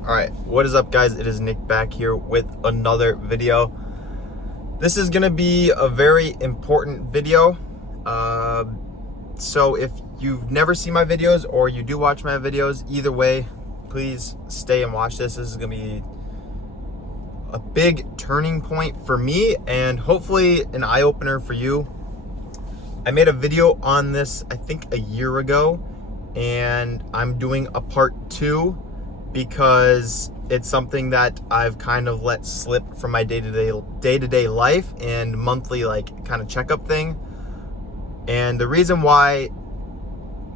All right, what is up, guys? It is Nick back here with another video. This is gonna be a very important video. So if you've never seen my videos or you do watch my videos, either way, please stay and watch this. This is gonna be a big turning point for me and hopefully an eye-opener for you. I made a video on this, I think, a year ago, and I'm doing a part 2 because it's something that I've kind of let slip from my day-to-day life and monthly kind of checkup thing. And the reason why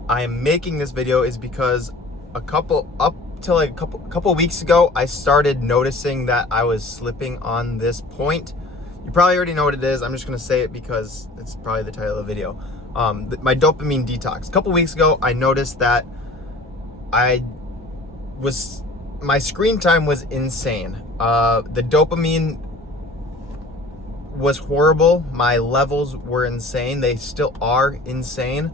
I am making this video is because up till a couple weeks ago, I started noticing that I was slipping on this point. You probably already know what it is. I'm just gonna say it because it's probably the title of the video. My dopamine detox. A couple weeks ago, I noticed that my screen time was insane. The dopamine was horrible. My levels were insane. They still are insane.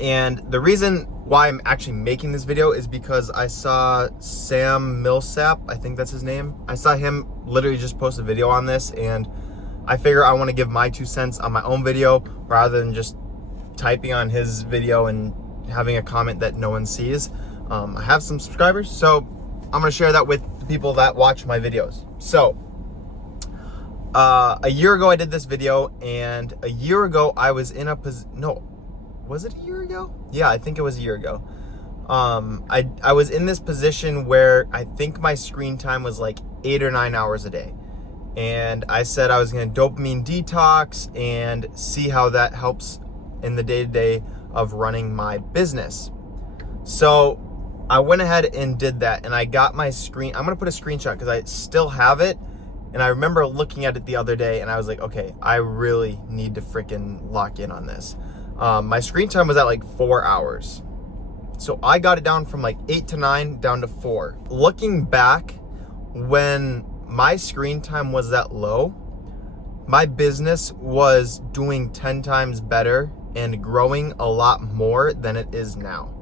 And the reason why I'm actually making this video is because I saw Sam Millsap, I think that's his name. I saw him literally just post a video on this, and I figure I want to give my 2 cents on my own video rather than just typing on his video and having a comment that no one sees. I have some subscribers, so I'm gonna share that with the people that watch my videos. So, a year ago I did this video, and a year ago I was in a was it a year ago? Yeah, I think it was a year ago. I was in this position where I think my screen time was like 8 or 9 hours a day. And I said I was gonna dopamine detox and see how that helps in the day-to-day of running my business. So I went ahead and did that, and I got my screen. I'm gonna put a screenshot because I still have it. And I remember looking at it the other day and I was like, okay, I really need to freaking lock in on this. My screen time was at like 4 hours. So I got it down from like 8 to 9 down to 4. Looking back, when my screen time was that low, my business was doing 10 times better and growing a lot more than it is now.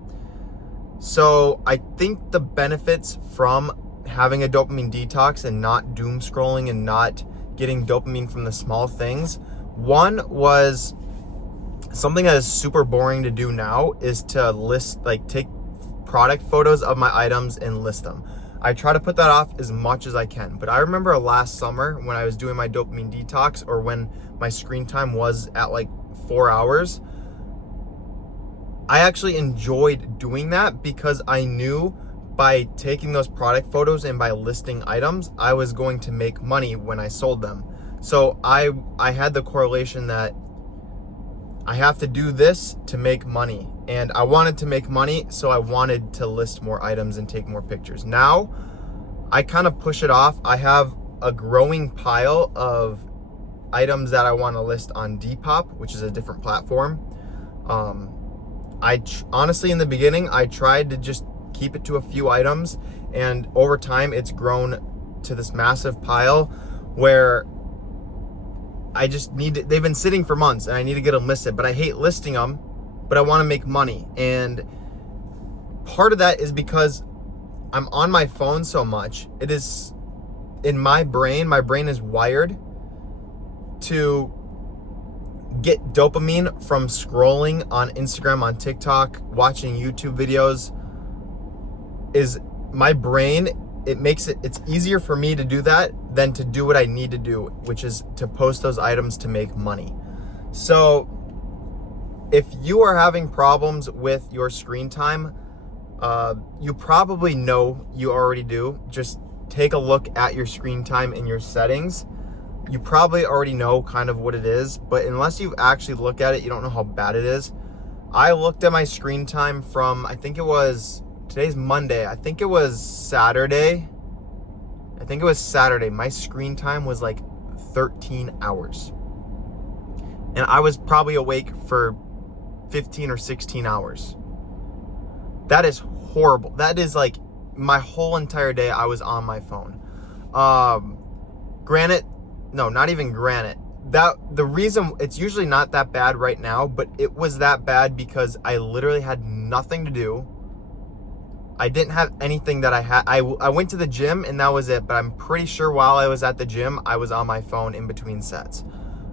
So I think the benefits from having a dopamine detox and not doom scrolling and not getting dopamine from the small things, one was something that is super boring to do now is to take product photos of my items and list them. I try to put that off as much as I can, but I remember last summer when I was doing my dopamine detox, or when my screen time was at like 4 hours, I actually enjoyed doing that because I knew by taking those product photos and by listing items, I was going to make money when I sold them. So I had the correlation that I have to do this to make money, and I wanted to make money, so I wanted to list more items and take more pictures. Now, I kind of push it off. I have a growing pile of items that I want to list on Depop, which is a different platform. Honestly, in the beginning, I tried to just keep it to a few items, and over time, it's grown to this massive pile where they've been sitting for months and I need to get them listed, but I hate listing them, but I want to make money. And part of that is because I'm on my phone so much. It is in my brain is wired to get dopamine from scrolling on Instagram, on TikTok, watching YouTube videos. It's easier for me to do that than to do what I need to do, which is to post those items to make money. So if you are having problems with your screen time, you probably know you already do. Just take a look at your screen time in your settings. You probably already know kind of what it is, but unless you actually look at it, you don't know how bad it is. I looked at my screen time from, today's Monday. I think it was Saturday. My screen time was like 13 hours. And I was probably awake for 15 or 16 hours. That is horrible. That is like my whole entire day I was on my phone. Not even granted. The reason it's usually not that bad right now, but it was that bad because I literally had nothing to do. I didn't have anything that I had. I went to the gym and that was it, but I'm pretty sure while I was at the gym, I was on my phone in between sets.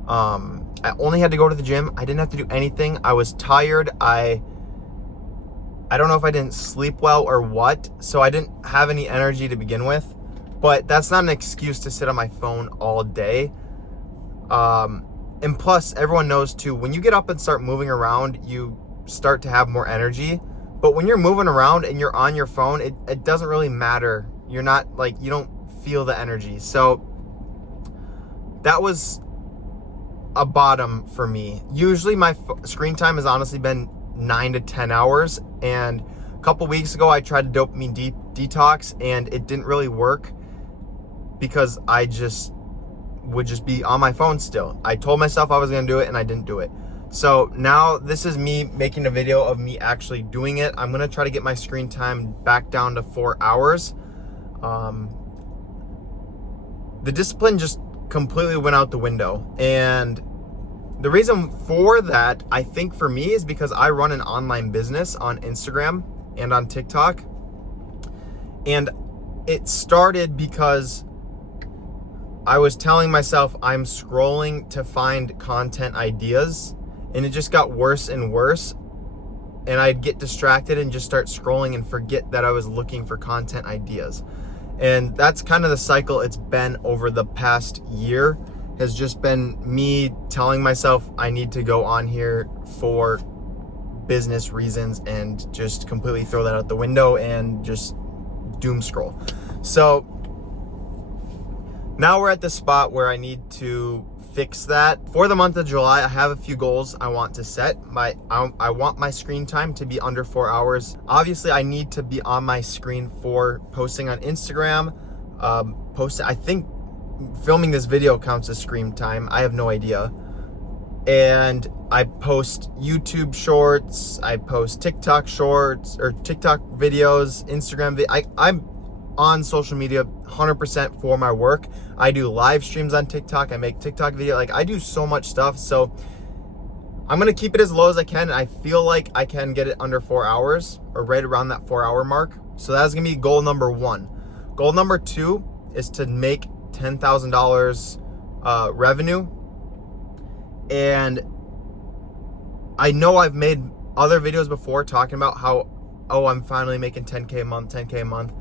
I only had to go to the gym. I didn't have to do anything. I was tired. I don't know if I didn't sleep well or what, so I didn't have any energy to begin with, but that's not an excuse to sit on my phone all day. And plus, everyone knows too, when you get up and start moving around, you start to have more energy. But when you're moving around and you're on your phone, it doesn't really matter. You're not like, you don't feel the energy. So that was a bottom for me. Usually my screen time has honestly been 9 to 10 hours. And a couple weeks ago, I tried to dopamine detox and it didn't really work because I would just be on my phone still. I told myself I was going to do it and I didn't do it. So now this is me making a video of me actually doing it. I'm going to try to get my screen time back down to 4 hours. The discipline just completely went out the window. And the reason for that, I think for me, is because I run an online business on Instagram and on TikTok. And it started because I was telling myself I'm scrolling to find content ideas, and it just got worse and worse. And I'd get distracted and just start scrolling and forget that I was looking for content ideas. And that's kind of the cycle it's been over the past year, has just been me telling myself I need to go on here for business reasons and just completely throw that out the window and just doom scroll. So now we're at the spot where I need to fix that. For the month of July, I have a few goals I want to set. I want my screen time to be under 4 hours. Obviously, I need to be on my screen for posting on Instagram. I think filming this video counts as screen time. I have no idea. And I post YouTube shorts. I post TikTok shorts or TikTok videos, Instagram. I'm on social media 100% for my work. I do live streams on TikTok. I make TikTok video. Like, I do so much stuff. So I'm going to keep it as low as I can. I feel like I can get it under 4 hours or right around that 4 hour mark. So that's going to be goal number 1. Goal number 2 is to make $10,000 revenue. And I know I've made other videos before talking about how, I'm finally making 10K a month.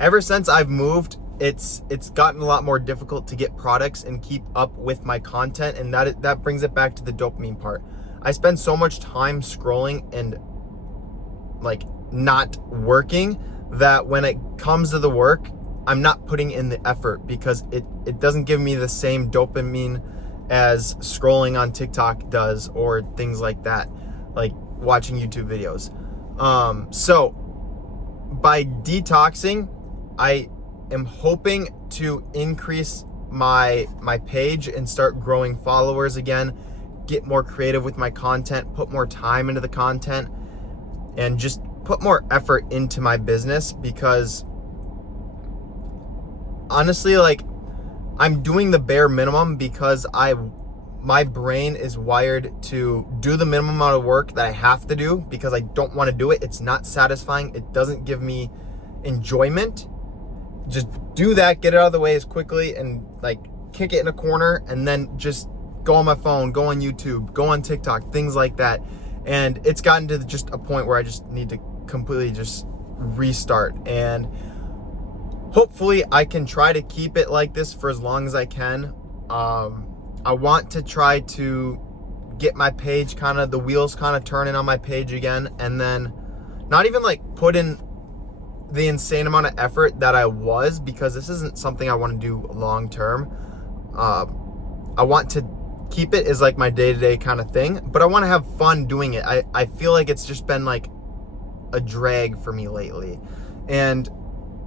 Ever since I've moved, it's gotten a lot more difficult to get products and keep up with my content, and that brings it back to the dopamine part. I spend so much time scrolling and like not working that when it comes to the work, I'm not putting in the effort because it doesn't give me the same dopamine as scrolling on TikTok does or things like that, like watching YouTube videos. So by detoxing, I am hoping to increase my page and start growing followers again, get more creative with my content, put more time into the content, and just put more effort into my business, because honestly, like, I'm doing the bare minimum because my brain is wired to do the minimum amount of work that I have to do because I don't want to do it. It's not satisfying. It doesn't give me enjoyment. Just do that, get it out of the way as quickly, and like kick it in a corner, and then just go on my phone, go on YouTube, go on TikTok, things like that. And it's gotten to just a point where I just need to completely just restart. And hopefully I can try to keep it like this for as long as I can. I want to try to get my page the wheels turning on my page again, and then not even like put in the insane amount of effort that I was, because this isn't something I want to do long term. I want to keep it as like my day-to-day kind of thing, but I want to have fun doing it. I feel like it's just been like a drag for me lately, and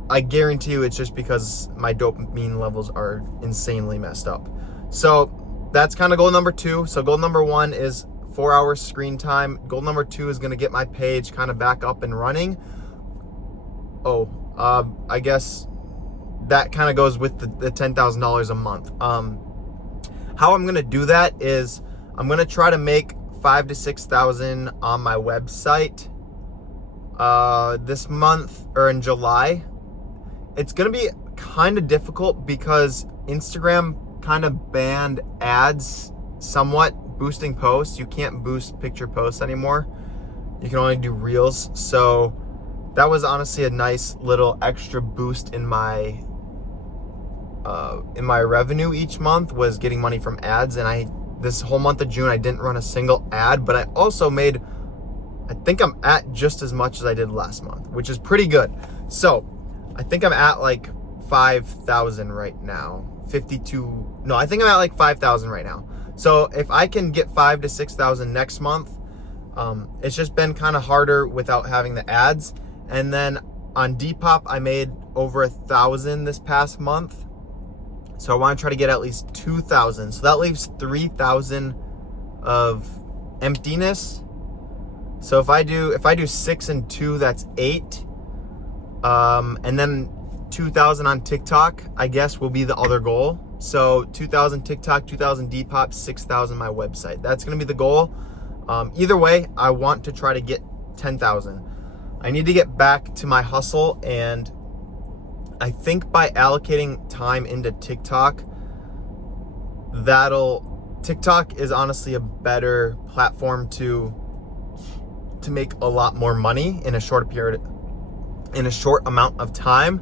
I guarantee you it's just because my dopamine levels are insanely messed up. So that's kind of goal number 2. So goal number 1 is 4 hours screen time. Goal number 2 is going to get my page kind of back up and running. I guess that kind of goes with the $10,000 a month. How I'm going to do that is I'm going to try to make $5,000 to $6,000 on my website. this month or in July. It's gonna be kind of difficult because Instagram kind of banned ads somewhat, boosting posts. You can't boost picture posts anymore. You can only do reels. So that was honestly a nice little extra boost in my revenue each month, was getting money from ads. And this whole month of June I didn't run a single ad, but I also made, I think I'm at just as much as I did last month, which is pretty good. So I think I'm at like 5,000 right now. I think I'm at like 5,000 right now. So if I can get 5,000 to 6,000 next month, it's just been kind of harder without having the ads. And then on Depop, I made over 1,000 this past month. So I want to try to get at least 2,000. So that leaves 3,000 of emptiness. So if I do 6 and 2, that's 8. And then 2,000 on TikTok, I guess, will be the other goal. So 2,000 TikTok, 2,000 Depop, 6,000 my website. That's going to be the goal. Either way, I want to try to get 10,000. I need to get back to my hustle, and I think by allocating time into TikTok, TikTok is honestly a better platform to make a lot more money in a short amount of time.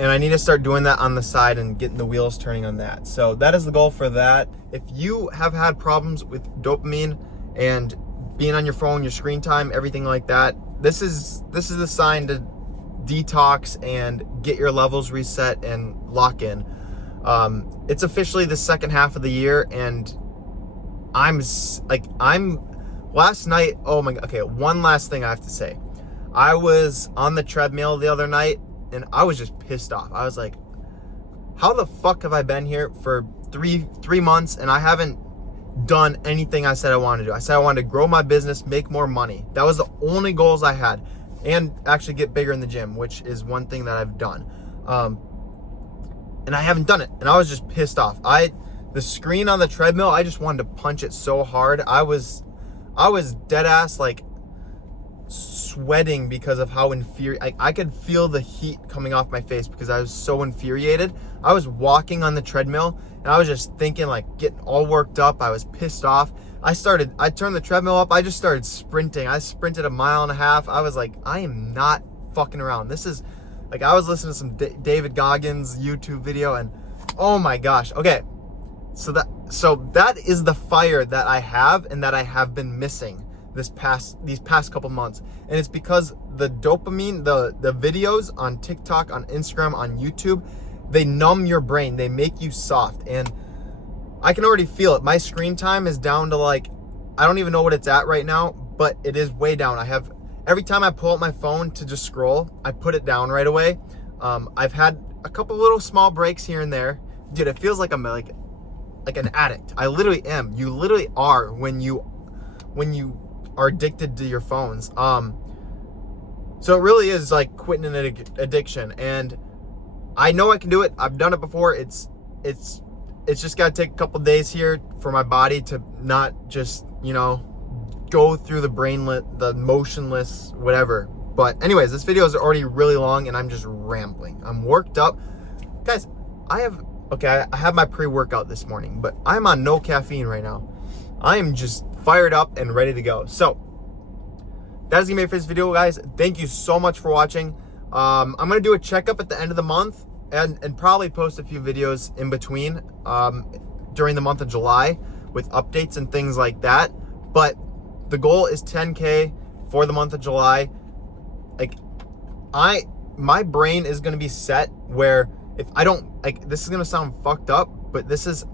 And I need to start doing that on the side and getting the wheels turning on that. So that is the goal for that. If you have had problems with dopamine and being on your phone, your screen time, everything like that, this is the sign to detox and get your levels reset and lock in. It's officially the second half of the year, and last night, oh my God, okay, one last thing I have to say. I was on the treadmill the other night, and I was just pissed off. I was like, how the fuck have I been here for three months and I haven't done anything I said I wanted to do? I said I wanted to grow my business, make more money. That was the only goals I had, and actually get bigger in the gym, which is one thing that I've done. And I haven't done it, and I was just pissed off. The screen on the treadmill, I just wanted to punch it so hard. I was dead ass like sweating because of how infuriated. I could feel the heat coming off my face because I was so infuriated. I was walking on the treadmill and I was just thinking, like, getting all worked up. I was pissed off. I turned the treadmill up. I just started sprinting. I sprinted 1.5 miles. I was like, I am not fucking around. This is like, I was listening to some David Goggins YouTube video, and oh my gosh. Okay. So that is the fire that I have and that I have been missing these past couple months. And it's because the dopamine, the videos on TikTok, on Instagram, on YouTube, they numb your brain. They make you soft. And I can already feel it. My screen time is down to like, I don't even know what it's at right now, but it is way down. Every time I pull out my phone to just scroll, I put it down right away. I've had a couple little small breaks here and there. Dude, it feels like I'm like an addict. I literally am. You literally are when you are addicted to your phones. So it really is like quitting an addiction, and I know I can do it. I've done it before. It's just got to take a couple days here for my body to not just, go through the motionless, whatever. But anyways, this video is already really long and I'm just rambling. I'm worked up. Guys, I have my pre-workout this morning, but I'm on no caffeine right now. I am just fired up and ready to go. So that is gonna be it for this video, guys. Thank you so much for watching. I'm gonna do a checkup at the end of the month and probably post a few videos in between during the month of July with updates and things like that. But the goal is 10K for the month of July. Like, my brain is gonna be set where if I don't, like, this is gonna sound fucked up, but this is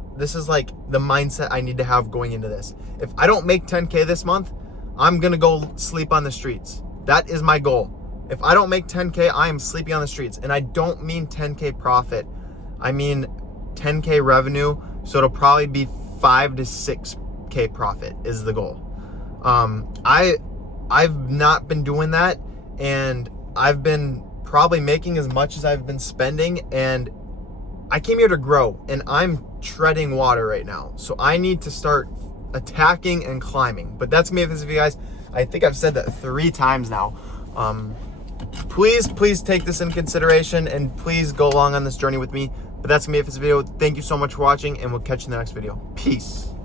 like the mindset I need to have going into this. If I don't make 10K this month, I'm gonna go sleep on the streets. That is my goal. If I don't make 10K, I am sleeping on the streets. And I don't mean 10K profit. I mean 10K revenue. So it'll probably be 5 to 6K profit is the goal. I've not been doing that, and I've been probably making as much as I've been spending, and I came here to grow, and I'm treading water right now. So I need to start attacking and climbing. But that's me for this video, guys. I think I've said that 3 times now. Please take this in consideration, and please go along on this journey with me. But that's gonna be it for this video. Thank you so much for watching, and we'll catch you in the next video. Peace.